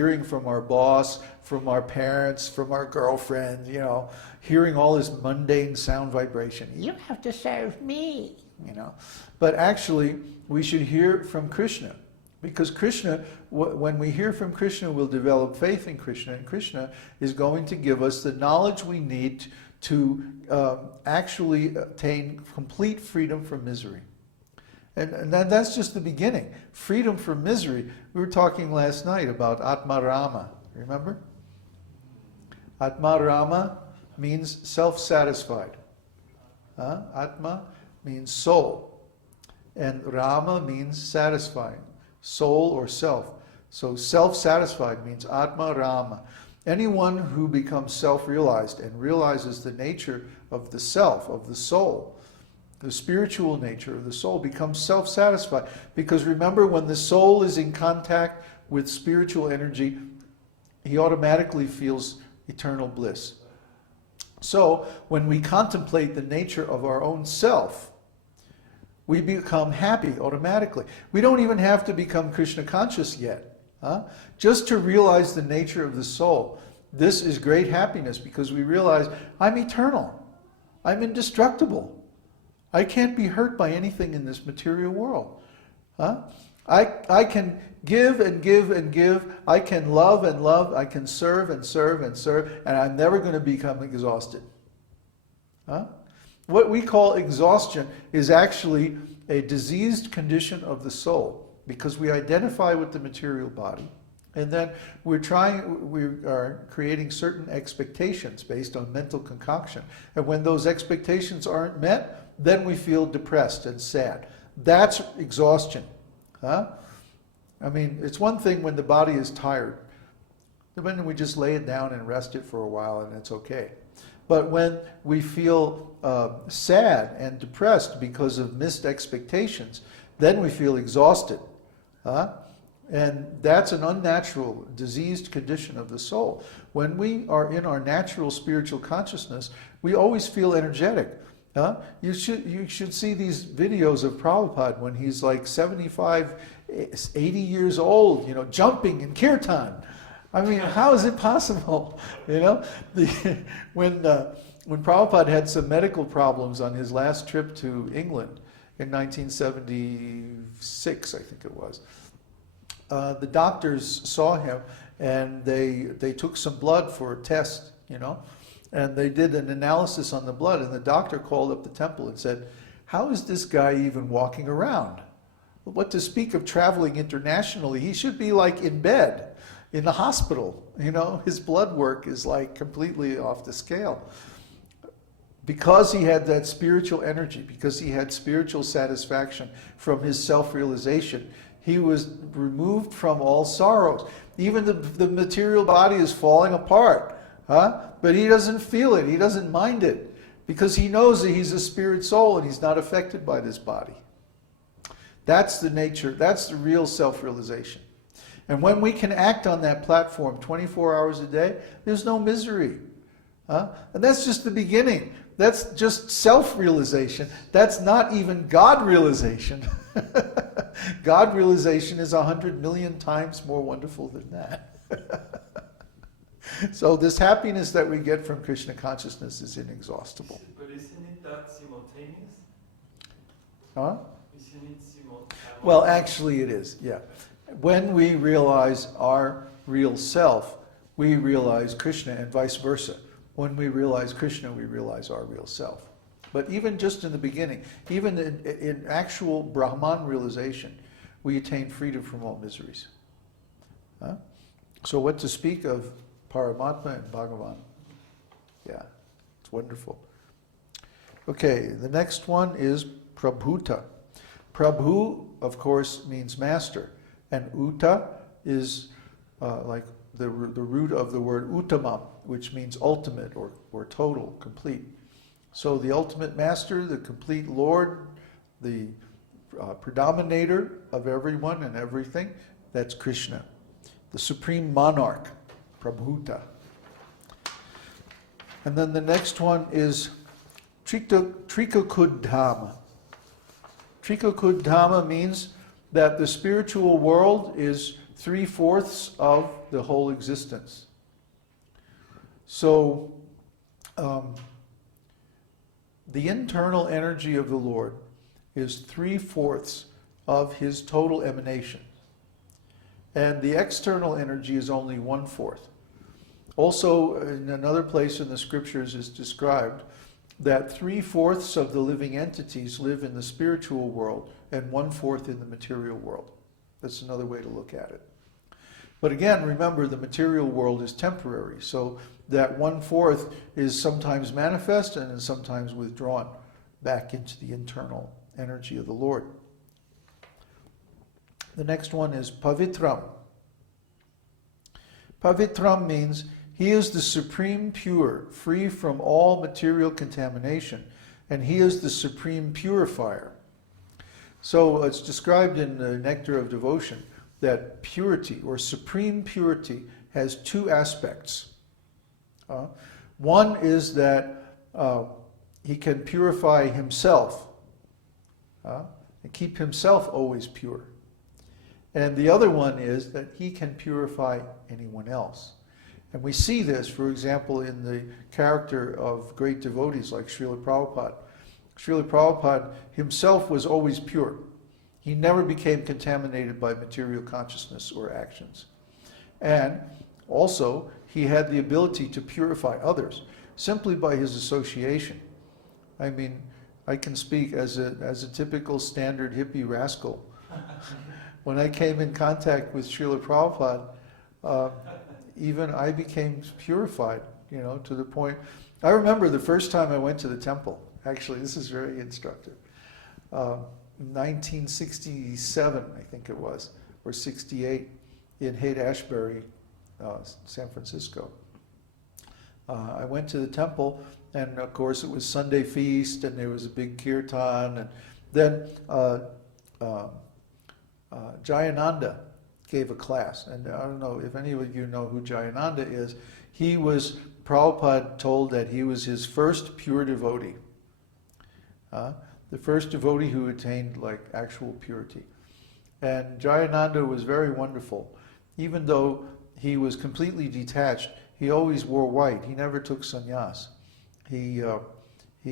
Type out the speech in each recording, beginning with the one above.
hearing from our boss, from our parents, from our girlfriend, you know, hearing all this mundane sound vibration. You have to serve me, you know. But actually, we should hear from Krishna. Because Krishna, when we hear from Krishna, we'll develop faith in Krishna, and Krishna is going to give us the knowledge we need to actually attain complete freedom from misery. And that's just the beginning. Freedom from misery. We were talking last night about Atma-rama, remember? Atma-rama means self-satisfied. Atma means soul. And Rama means satisfying. Soul or self. So self-satisfied means Atma-rama. Anyone who becomes self-realized and realizes the nature of the self, of the soul, the spiritual nature of the soul, becomes self-satisfied. Because remember, when the soul is in contact with spiritual energy, he automatically feels eternal bliss. So when we contemplate the nature of our own self, we become happy automatically. We don't even have to become Krishna conscious yet. Just to realize the nature of the soul. This is great happiness because we realize I'm eternal. I'm indestructible. I can't be hurt by anything in this material world. I can give and give and give. I can love and love. I can serve and serve and serve. And I'm never going to become exhausted. What we call exhaustion is actually a diseased condition of the soul, because we identify with the material body, and then we are creating certain expectations based on mental concoction. And when those expectations aren't met, then we feel depressed and sad. That's exhaustion. I mean, it's one thing when the body is tired. Then we just lay it down and rest it for a while and it's okay. But when we feel sad and depressed because of missed expectations, then we feel exhausted. And that's an unnatural, diseased condition of the soul. When we are in our natural spiritual consciousness, we always feel energetic. You should see these videos of Prabhupada when he's like 75, 80 years old, you know, jumping in kirtan. I mean, how is it possible? You know, when Prabhupada had some medical problems on his last trip to England in 1976, I think it was, the doctors saw him and they took some blood for a test, you know, and they did an analysis on the blood, and the doctor called up the temple and said, "How is this guy even walking around? What to speak of traveling internationally? He should be like in bed. In the hospital, you know, his blood work is like completely off the scale." Because he had that spiritual energy, because he had spiritual satisfaction from his self-realization, he was removed from all sorrows. Even the material body is falling apart, but he doesn't feel it, he doesn't mind it, because he knows that he's a spirit soul and he's not affected by this body. That's the nature, that's the real self-realization. And when we can act on that platform 24 hours a day, there's no misery. And that's just the beginning. That's just self-realization. That's not even God realization. God realization is 100 million times more wonderful than that. So this happiness that we get from Krishna consciousness is inexhaustible. But isn't it that simultaneous? Isn't it simultaneous? Well, actually it is, yeah. When we realize our real self, we realize Krishna, and vice versa. When we realize Krishna, we realize our real self. But even just in the beginning, even in actual Brahman realization, we attain freedom from all miseries. So what to speak of Paramatma and Bhagavan? Yeah, it's wonderful. Okay, the next one is Prabhuta. Prabhu, of course, means master. And uta is like the root of the word uttamam, which means ultimate or total, complete. So the ultimate master, the complete Lord, the predominator of everyone and everything, that's Krishna. The supreme monarch, Prabhuta. And then the next one is Trikakudhama. Trikakudhama means that the spiritual world is 3/4 of the whole existence. So, the internal energy of the Lord is 3/4 of his total emanation. And the external energy is only 1/4. Also, in another place in the scriptures is described that 3/4 of the living entities live in the spiritual world and 1/4 in the material world. That's another way to look at it. But again, remember, the material world is temporary, so that 1/4 is sometimes manifest and is sometimes withdrawn back into the internal energy of the Lord. The next one is pavitram. Pavitram means he is the supreme pure, free from all material contamination, and he is the supreme purifier. So it's described in the Nectar of Devotion that purity, or supreme purity, has two aspects. One is that he can purify himself and keep himself always pure. And the other one is that he can purify anyone else. And we see this, for example, in the character of great devotees like Srila Prabhupada. Srila Prabhupada himself was always pure. He never became contaminated by material consciousness or actions. And also, he had the ability to purify others simply by his association. I mean, I can speak as a typical standard hippie rascal. When I came in contact with Srila Prabhupada, even I became purified, to the point. I remember the first time I went to the temple. Actually, this is very instructive. 1967, I think it was, or 68, in Haight-Ashbury, San Francisco. I went to the temple, and of course it was Sunday feast, and there was a big kirtan, and then Jayananda gave a class, and I don't know if any of you know who Jayananda is. He was, Prabhupada told that he was his first pure devotee. The first devotee who attained like actual purity. And Jayananda was very wonderful. Even though he was completely detached, he always wore white. He never took sannyas. He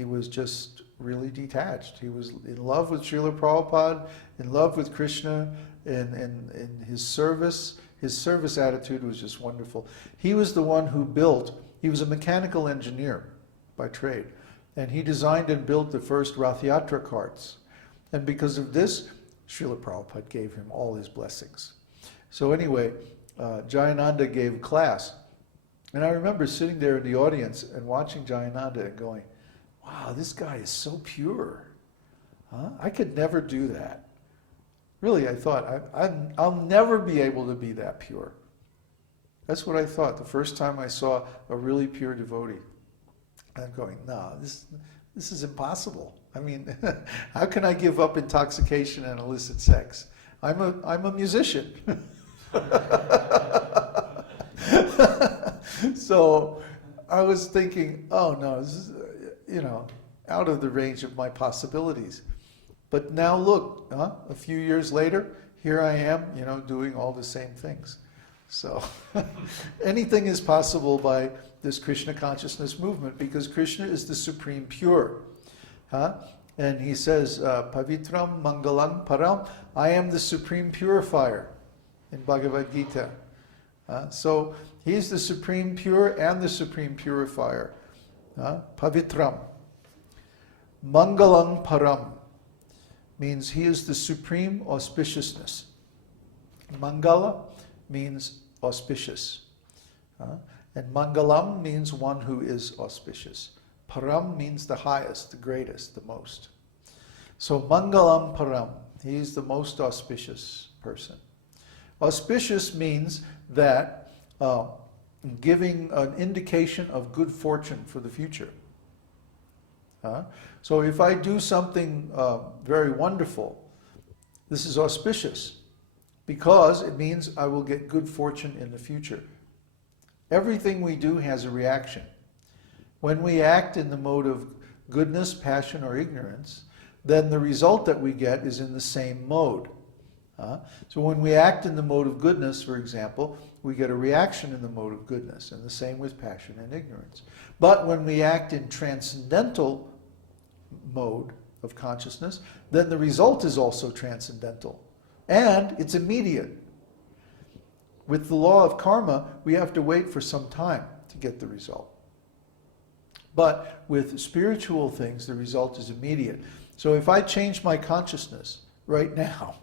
was just really detached. He was in love with Srila Prabhupada, in love with Krishna, and his service attitude was just wonderful. He was the one who he was a mechanical engineer by trade, and he designed and built the first Rath Yatra carts. And because of this, Srila Prabhupada gave him all his blessings. So anyway, Jayananda gave a class. And I remember sitting there in the audience and watching Jayananda and going, wow, this guy is so pure. I could never do that. Really, I thought, I'll never be able to be that pure. That's what I thought the first time I saw a really pure devotee. I'm going, no, this is impossible. I mean, how can I give up intoxication and illicit sex? I'm a musician. So I was thinking, oh no, this is, out of the range of my possibilities. But now look, a few years later, here I am, doing all the same things. So anything is possible by this Krishna consciousness movement, because Krishna is the supreme pure. And he says, Pavitram Mangalam Param, I am the supreme purifier in Bhagavad Gita. So he's the supreme pure and the supreme purifier. Pavitram. Mangalam Param means he is the supreme auspiciousness. Mangala means auspicious. And Mangalam means one who is auspicious. Param means the highest, the greatest, the most. So Mangalam Param, he is the most auspicious person. Auspicious means that giving an indication of good fortune for the future. So if I do something very wonderful, this is auspicious, because it means I will get good fortune in the future. Everything we do has a reaction. When we act in the mode of goodness, passion, or ignorance, then the result that we get is in the same mode. So when we act in the mode of goodness, for example, we get a reaction in the mode of goodness, and the same with passion and ignorance. But when we act in transcendental mode of consciousness, then the result is also transcendental. And it's immediate. With the law of karma, we have to wait for some time to get the result. But with spiritual things, the result is immediate. So if I change my consciousness right now,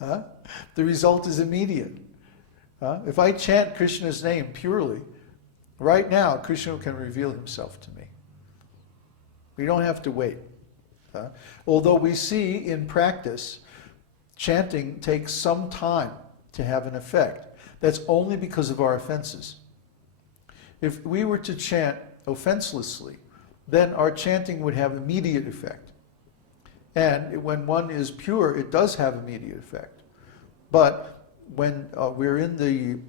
the result is immediate. If I chant Krishna's name purely, right now Krishna can reveal himself to me. We don't have to wait. Although we see in practice, chanting takes some time to have an effect. That's only because of our offenses. If we were to chant offenselessly, then our chanting would have immediate effect. And when one is pure, it does have immediate effect. But when we're in the